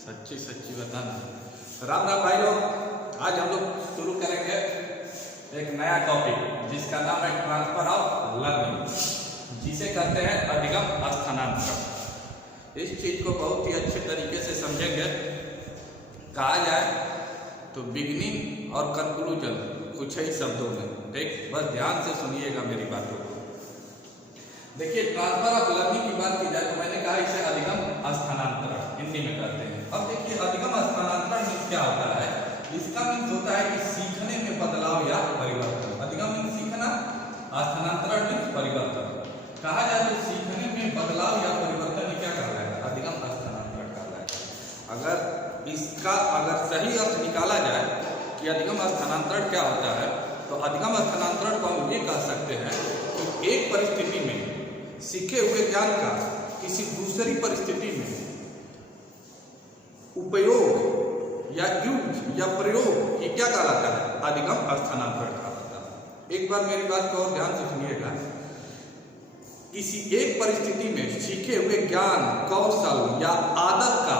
सच्ची सच्ची बताना। राम राम भाई लोग, आज हम लोग शुरू करेंगे एक नया टॉपिक जिसका नाम है ट्रांसफर ऑफ लर्निंग, जिसे कहते हैं अधिगम स्थानांतरण। इस चीज को बहुत ही अच्छे तरीके से समझेंगे। कहा जाए तो बिगिनिंग और कंक्लूजन कुछ ही शब्दों में, ठीक, बस ध्यान से सुनिएगा मेरी बातों को। देखिए, ट्रांसफर ऑफ लर्निंग की बात की जाए तो मैंने कहा इसे अधिगम स्थानांतरण हिंदी में कहते हैं। अब देखिए, अधिगम स्थानांतरण मीन्स क्या होता है? इसका मीन्स होता है कि सीखने में बदलाव या परिवर्तन। अधिगम मीन्स सीखना, स्थानांतरण मीन्स परिवर्तन। कहा जाए तो सीखने में बदलाव या परिवर्तन क्या कहलाएगा? अधिगम स्थानांतरण कहलाएगा। अगर सही अर्थ निकाला जाए कि अधिगम स्थानांतरण क्या होता है, तो अधिगम स्थानांतरण को हम ये कह सकते हैं कि एक परिस्थिति में सीखे हुए ज्ञान का किसी दूसरी परिस्थिति में उपयोग या यूज या प्रयोग, ये क्या कहलाता है? अधिगम स्थानांतरण कहलाता है। एक बार मेरी बात को और ध्यान से सुनिएगा। किसी एक परिस्थिति में सीखे हुए ज्ञान, कौशल या आदत का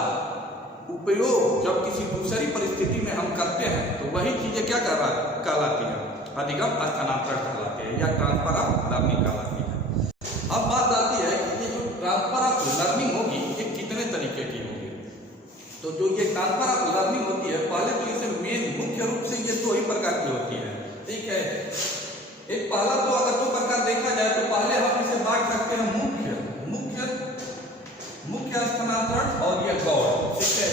उपयोग जब किसी दूसरी परिस्थिति में हम करते हैं तो वही चीजें क्या कहलाती है? अधिगम स्थानांतरण कहलाती है या ट्रांसफर ऑफ लर्निंग कहलाती है। अब बात आती है कि ये जो ट्रांसफर ऑफ लर्निंग होगी ये कितने तरीके की होगी। तो जो ये ट्रांसफर ऑफ लर्निंग होती है, पहले तो इसे मुख्य रूप से ये दो ही प्रकार की होती है, ठीक है। एक पहला तो अगर दो प्रकार देखा जाए तो पहले हम इसे बांट सकते हैं मुख्य स्थानांतरण और ये गौण, ठीक है,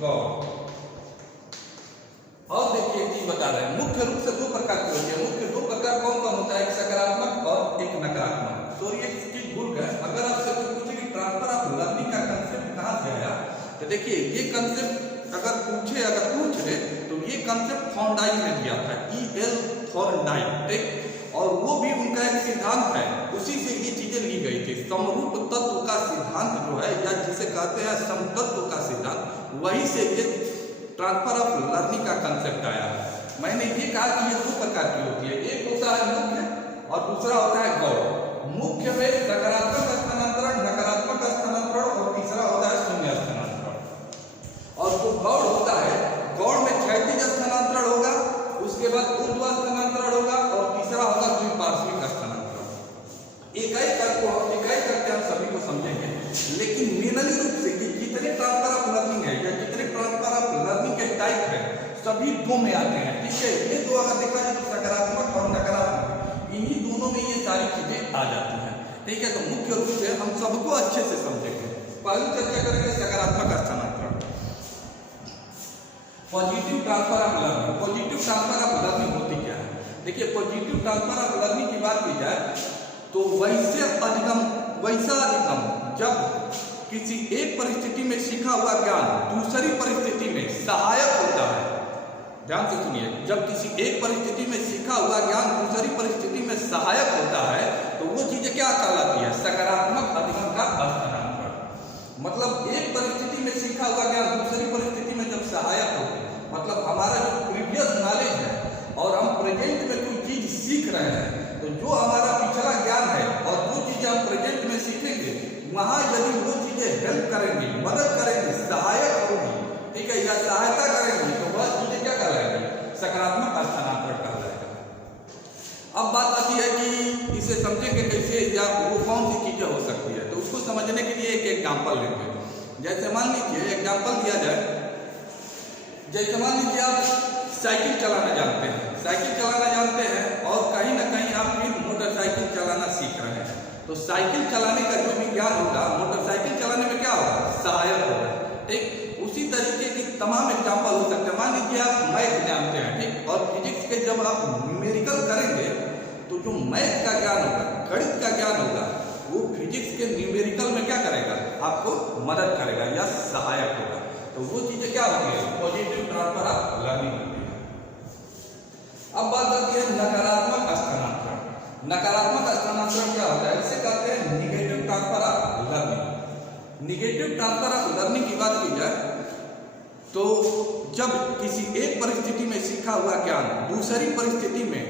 गौण। और देखिए चीज बता रहे हैं, मुख्य रूप से दो प्रकार की होती है। मुख्य दो प्रकार कौन कौन होता है? एक सकारात्मक और एक नकारात्मक। सॉरी, एक चीज भूल गए। अगर आपसे कोई पूछे कि ट्रांसफर ऑफ लर्निंग का कंसेप्ट कहां से आया, तो देखिए ये कंसेप्ट अगर पूछ रहे तो ये कंसेप्ट थॉर्नडाइक ने दिया था, E.L. थॉर्नडाइक, ठीक। और वो भी उनका एक सिद्धांत है, उसी से ये चीजें ली गई थी। समरूप तत्व का सिद्धांत जो है, या जिसे कहते हैं समतत्व का सिद्धांत, वही से ये ट्रांसफर ऑफ लर्निंग का कंसेप्ट आया है। मैंने ये कहा कि ये दो प्रकार की होती है, एक होता है मुख्य और दूसरा होता है गौण। मुख्य में सकारात्मक स्थानांतरण, नकारात्मक स्थानांतरण और तीसरा होता है शून्य स्थानांतरण। और जो गौण होता है, गौण में क्षैतिज स्थानांतरण होगा, उसके बाद ऊर्ध्व स्थानांतरण होगा और तीसरा होगा द्विपार्श्विक स्थानांतरण। एक करके हम सभी को समझेंगे, लेकिन मेनली रूप से जितने ट्रांसफर ऑफ लर्निंग है या जितने ट्रांसफर ऑफ लर्निंग के टाइप है, सभी दो में आते हैं, ठीक है। ये दो अगर देखा जाए तो सकारात्मक और नकारात्मक, इन्हीं दोनों में ये सारी चीजें आ जाती हैं, ठीक है। तो मुख्य रूप से हम सबको अच्छे से समझेंगे। पहली चर्चा करेंगे सकारात्मक स्थानांतरण, positive transfer of learning. Positive transfer of learning होती क्या है? देखिए, पॉजिटिव ट्रांसफर ऑफ लर्निंग की बात की जाए तो वैसा अधिगम जब किसी एक परिस्थिति में सीखा हुआ ज्ञान दूसरी परिस्थिति में सहायक होता है। ध्यान से सुनिए, जब किसी एक परिस्थिति में सीखा हुआ ज्ञान दूसरी परिस्थिति में सहायक होता है तो वो चीजें क्या कहलाती है? सकारात्मक अधिगम का स्थानांतरण। मतलब एक परिस्थिति में सीखा हुआ ज्ञान दूसरी परिस्थिति में जब सहायक हो, मतलब हमारा जो प्रीवियस नॉलेज है और हम प्रेजेंट में कोई चीज सीख रहे हैं, तो जो हमारा पिछला ज्ञान है और जो चीजें हम प्रेजेंट में सीखेंगे, वहां यदि वो चीजें हेल्प करेंगी, मदद करेंगी, सहायक होगी, ठीक है, या सहायता करेंगी, तो वह चीजें क्या कहलाएगी? सकारात्मक स्थानांतरण कहलाएगा। अब बात आती है कि इसे समझेंगे कैसे या वो कौन सी चीजें हो सकती है। तो उसको समझने के लिए एक एग्जाम्पल लेंगे। जैसे मान लीजिए, एग्जाम्पल दिया जाए, जैसे मान लीजिए आप साइकिल चलाना जानते हैं, और कहीं ना कहीं आप फिर मोटरसाइकिल चलाना सीख रहे हैं। तो साइकिल चलाने का जो भी ज्ञान होगा, मोटरसाइकिल चलाने में क्या होगा? सहायक होगा, ठीक। उसी तरीके की तमाम एग्जाम्पल हो सकते हैं। मान लीजिए आप मैथ जानते हैं, ठीक, और फिजिक्स के जब आप न्यूमेरिकल करेंगे तो जो मैथ का ज्ञान होगा, गणित का ज्ञान होगा, वो फिजिक्स के न्यूमेरिकल में क्या करेगा? आपको मदद करेगा या सहायक होगा। तो वो चीजें क्या होती है? पॉजिटिव ट्रांसफर ऑफ लर्निंग होती है। अब बात आती है नकारात्मक स्थानांतरण। नकारात्मक स्थानांतरण क्या होता है? इसे कहते हैं negative transfer of learning. Negative transfer of learning की बात की जाए तो जब किसी एक परिस्थिति में सीखा हुआ ज्ञान दूसरी परिस्थिति में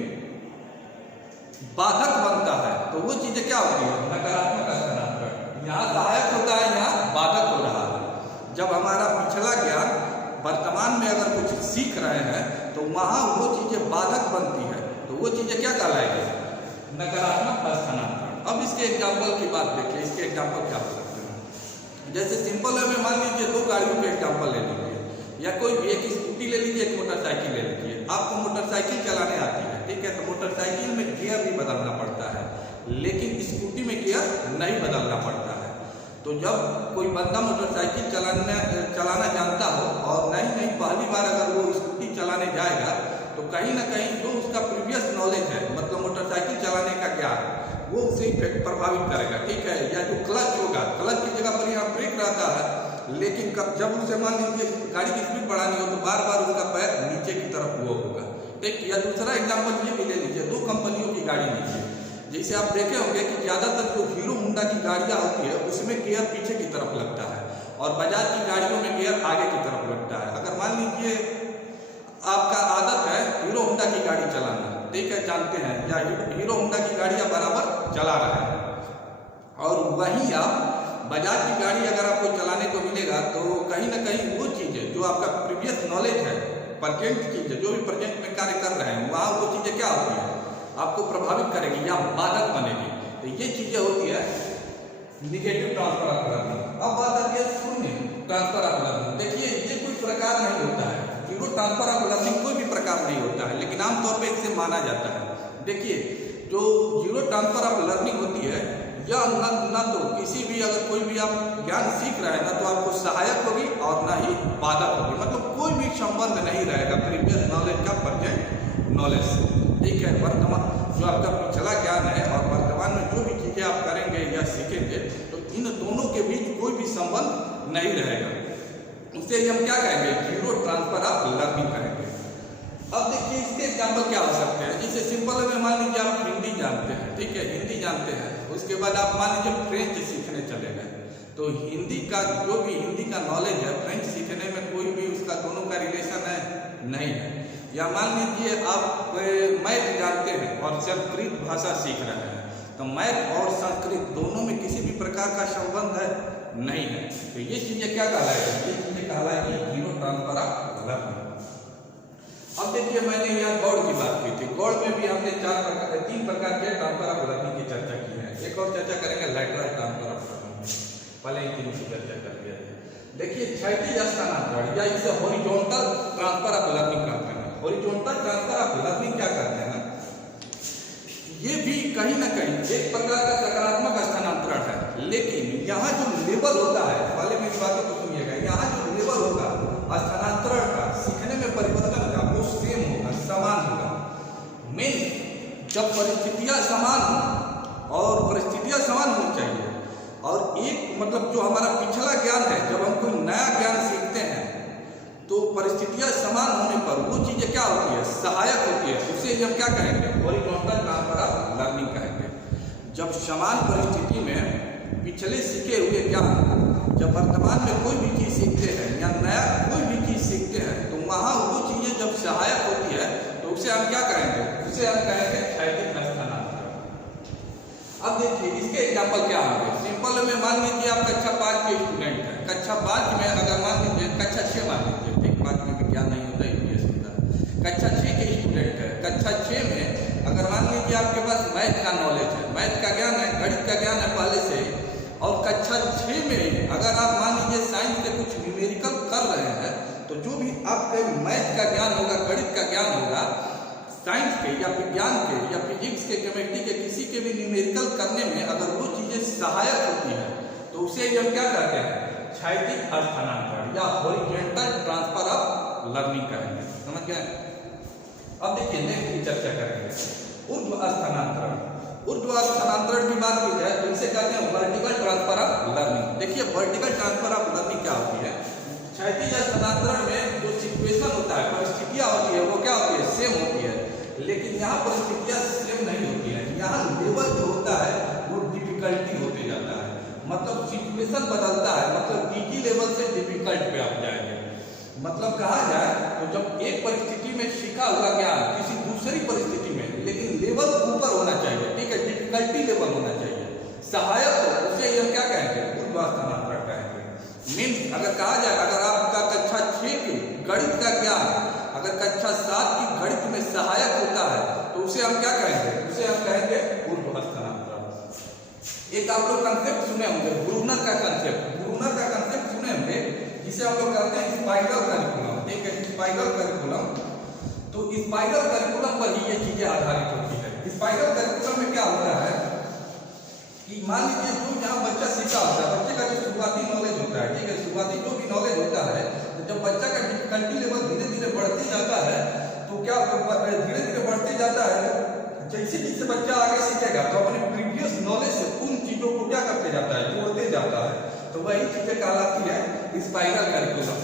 बाधक बनता है, तो वो चीजें क्या होती है? नकारात्मक स्थानांतरण। यहाँ सहायक होता है, यहाँ बाधक हो रहा है। जब हमारा में अगर कुछ सीख रहे हैं तो वहाँ वो चीज़ें बाधक बनती है, तो वो चीज़ें क्या कहलाएगी? नकारात्मक स्थानांतरण। अब इसके एग्जाम्पल की बात देखिए, इसके एग्जाम्पल क्या हो सकते हैं? जैसे सिंपल है, में मान लीजिए दो गाड़ियों के एग्जाम्पल ले लीजिए, या कोई भी एक स्कूटी ले लीजिए, एक मोटरसाइकिल ले लीजिए। आपको मोटरसाइकिल चलाने आती है, ठीक है, तो मोटरसाइकिल में गियर भी बदलना पड़ता है, लेकिन स्कूटी में गियर नहीं बदलना पड़ता है। तो जब कोई बंदा मोटरसाइकिल चलाना जानता हो और नहीं पहली बार अगर वो स्कूटी चलाने जाएगा, तो कहीं ना कहीं जो उसका प्रीवियस नॉलेज है, मतलब मोटरसाइकिल चलाने का ज्ञान, वो उसे प्रभावित करेगा, ठीक है। या जो क्लच होगा, क्लच की जगह पर यहाँ ब्रेक रहता है, लेकिन जब उसे मान लीजिए गाड़ी की स्पीड बढ़ानी हो तो बार बार उसका पैर नीचे की तरफ वो होगा, ठीक। या दूसरा एग्जाम्पल ये भी ले लीजिए, दो कंपनियों की गाड़ी लीजिए। जैसे आप देखे होंगे कि ज़्यादातर जो हीरो होंडा की गाड़ियाँ होती है उसमें गियर पीछे की तरफ लगता है और बजाज की गाड़ियों में गियर आगे की तरफ लगता है। अगर मान लीजिए आपका आदत है हीरो होंडा की गाड़ी चलाना, ठीक है, जानते हैं, या हीरो होंडा की गाड़ी आप बराबर चला रहे हैं, और वहीं आप बजाज की गाड़ी अगर आपको चलाने को मिलेगा तो कहीं ना कहीं वो चीज़ें जो आपका प्रीवियस नॉलेज है, प्रेजेंट चीज़ें जो भी प्रेजेंट में कार्य कर रहे हैं, वहाँ वो चीज़ें क्या होती है? आपको प्रभावित करेगी या बाधक बनेगी। तो ये चीज़ें होती है निगेटिव ट्रांसफर ऑफ लर्निंग। अब बात आती है शून्य ट्रांसफर ऑफ लर्निंग। देखिए ये कोई प्रकार नहीं होता है, जीरो ट्रांसफर ऑफ लर्निंग कोई भी प्रकार नहीं होता है, लेकिन आमतौर पर इसे माना जाता है। देखिए जो जीरो ट्रांसफर ऑफ लर्निंग होती है, यह न तो किसी भी, अगर कोई भी आप ज्ञान सीख रहे हैं ना, तो आपको सहायक होगी और ना ही बाधक होगी, मतलब कोई भी संबंध नहीं रहेगा प्रीवियस नॉलेज का प्रेजेंट नॉलेज से, ठीक है। वर्तमान जो आपका पिछला ज्ञान है और वर्तमान में जो भी चीज़ें आप करेंगे या सीखेंगे, तो इन दोनों के बीच कोई भी संबंध नहीं रहेगा। उससे हम क्या कहेंगे? जीरो ट्रांसफर ऑफ लर्निंग कहेंगे। अब देखिए इसके एग्जाम्पल क्या हो सकते हैं। जैसे सिंपल में मान लीजिए आप हिंदी जानते हैं, ठीक है, हिंदी जानते हैं, उसके बाद आप मान लीजिए फ्रेंच सीखने चले गए, तो हिंदी का जो भी हिंदी का नॉलेज है, फ्रेंच सीखने में कोई भी उसका दोनों का रिलेशन है नहीं है। या मान लीजिए आप मैथ जानते हैं और संस्कृत भाषा सीख रहे हैं, तो मैथ और संस्कृत दोनों में किसी भी प्रकार का संबंध है नहीं है, तो ये चीज़ें क्या कहलाएगी? ये चीज़ें कहलाएगी जीरो ट्रांसफर ऑफ लर्निंग। अब देखिए मैंने यहाँ गौड़ की बात की थी, गौड़ में भी हमने तीन प्रकार के ट्रांसफर ऑफ लर्निंग की चर्चा की है। एक और चर्चा करेंगे लैटरल ट्रांसफर ऑफ लर्निंग, पहले ही तीन की चर्चा कर लिया है। देखिए क्षैतिज स्थानांतरण या इसे हॉरिजॉन्टल ट्रांसफर ऑफ लर्निंग कहते हैं। हॉरिजॉन्टल ट्रांसफर ऑफ लर्निंग क्या करते हैं? ये भी कहीं ना कहीं एक प्रकार का सकारात्मक स्थानांतरण है, लेकिन यहाँ जो लेवल होता है, पहले मेरी बातों को सुनिएगा, यहाँ जो लेवल होगा स्थानांतरण का, सीखने में परिवर्तन का, वो सेम होगा, समान होगा। मेन जब परिस्थितियाँ समान हो, और परिस्थितियाँ समान होनी चाहिए, और एक मतलब जो हमारा पिछला ज्ञान है, जब हम कोई नया ज्ञान सीखते हैं तो परिस्थितियाँ समान होने पर वो चीज़ें क्या होती है? सहायक होती है। उसे हम क्या कहेंगे? हॉरिजॉन्टल ट्रांसफर ऑफ लर्निंग कहेंगे। जब समान परिस्थिति में पिछले सीखे हुए ज्ञान, जब वर्तमान में कोई भी चीज़ सीखते हैं या नया कोई भी चीज़ सीखते हैं, तो वहाँ वो चीज़ें जब सहायक होती है तो उसे हम क्या कहेंगे? उसे हम कहेंगे क्षैतिज स्थानांतरण। अब देखिए इसके एग्जाम्पल क्या होंगे। सिंपल में मान लीजिए आप कक्षा 5 के स्टूडेंट हैं, कक्षा 5 में अगर मान लीजिए कक्षा 6 मान लीजिए, ठीक, 5 में विज्ञान नहीं होता, ये सुविधा, कक्षा 6 के स्टूडेंट है, कक्षा 6 में अगर मान लीजिए आपके पास मैथ का नॉलेज है, मैथ का ज्ञान है, गणित का ज्ञान है पहले से, और कक्षा 6 में अगर आप मान लीजिए साइंस के कुछ न्यूमेरिकल कर रहे हैं, तो जो भी आपके मैथ का ज्ञान होगा, गणित का ज्ञान होगा, साइंस के या विज्ञान के या फिजिक्स के, केमिस्ट्री के, किसी के भी न्यूमेरिकल करने में अगर वो चीज़ें सहायक होती है, तो उसे हम क्या कहते हैं? क्षैतिज स्थानांतरण या हॉरिजॉन्टल ट्रांसफर ऑफ लर्निंग कहेंगे। समझ गए? अब देखिए नेक्स्ट की चर्चा करेंगे ऊर्ध्व स्थानांतरण। ऊर्ध्व स्थानांतरण की बात की जाए तो इसे कहते हैं वर्टिकल ट्रांसफर ऑफ लर्निंग। देखिए वर्टिकल ट्रांसफर ऑफ लर्निंग क्या होती है? क्षैतिज स्थानांतरण में जो सिचुएशन होता है, परिस्थितियाँ होती है, वो क्या होती है? सेम होती है, लेकिन यहाँ परिस्थितियाँ सेम नहीं होती है। यहाँ लेवल जो होता है वो डिफिकल्टी होते जाता है, मतलब सिचुएशन बदलता है, मतलब इजी लेवल से डिफिकल्ट पे आप जाएंगे। मतलब कहा जाए तो जब एक परिस्थिति में सीखा हुआ ज्ञान किसी दूसरी परिस्थिति में, लेकिन लेवल ऊपर होना चाहिए, ठीक है, डिफिकल्टी लेवल होना चाहिए, सहायक हो, उसे हम क्या कहेंगे? ऊर्ध्व स्थानांतरण कहेंगे। मीन्स अगर कहा जाए, अगर आपका कक्षा 6 की गणित का हम क्या कहेंगे, उसे हम कहेंगे पूर्व हस्तांतरण। एक आप लोग कंसेप्ट सुने होंगे ब्रूनर का कंसेप्ट सुने होंगे, जिसे हम लोग कहते हैं स्पाइरल करिकुलम। ठीक है, स्पाइरल करिकुलम। तो स्पाइरल करिकुलम पर ही ये चीजें आधारित होती है। स्पाइरल करिकुलम में क्या होता है कि मान लीजिए जो यहाँ बच्चा सीखा होता है, बच्चे का जो शुरुआती नॉलेज होता है, ठीक है, शुरुआती जो भी नॉलेज होता है, तो जब बच्चा का डिफिकल्टी लेवल धीरे धीरे बढ़ते जाता है, तो क्या धीरे धीरे बढ़ते जाता है, जैसे जैसे बच्चा आगे सीखेगा तो अपने प्रीवियस नॉलेज से उन चीजों को क्या करते जाता है, जोड़ते जाता है। तो वही चीजें कहलाती है स्पाइरल करिकुलम।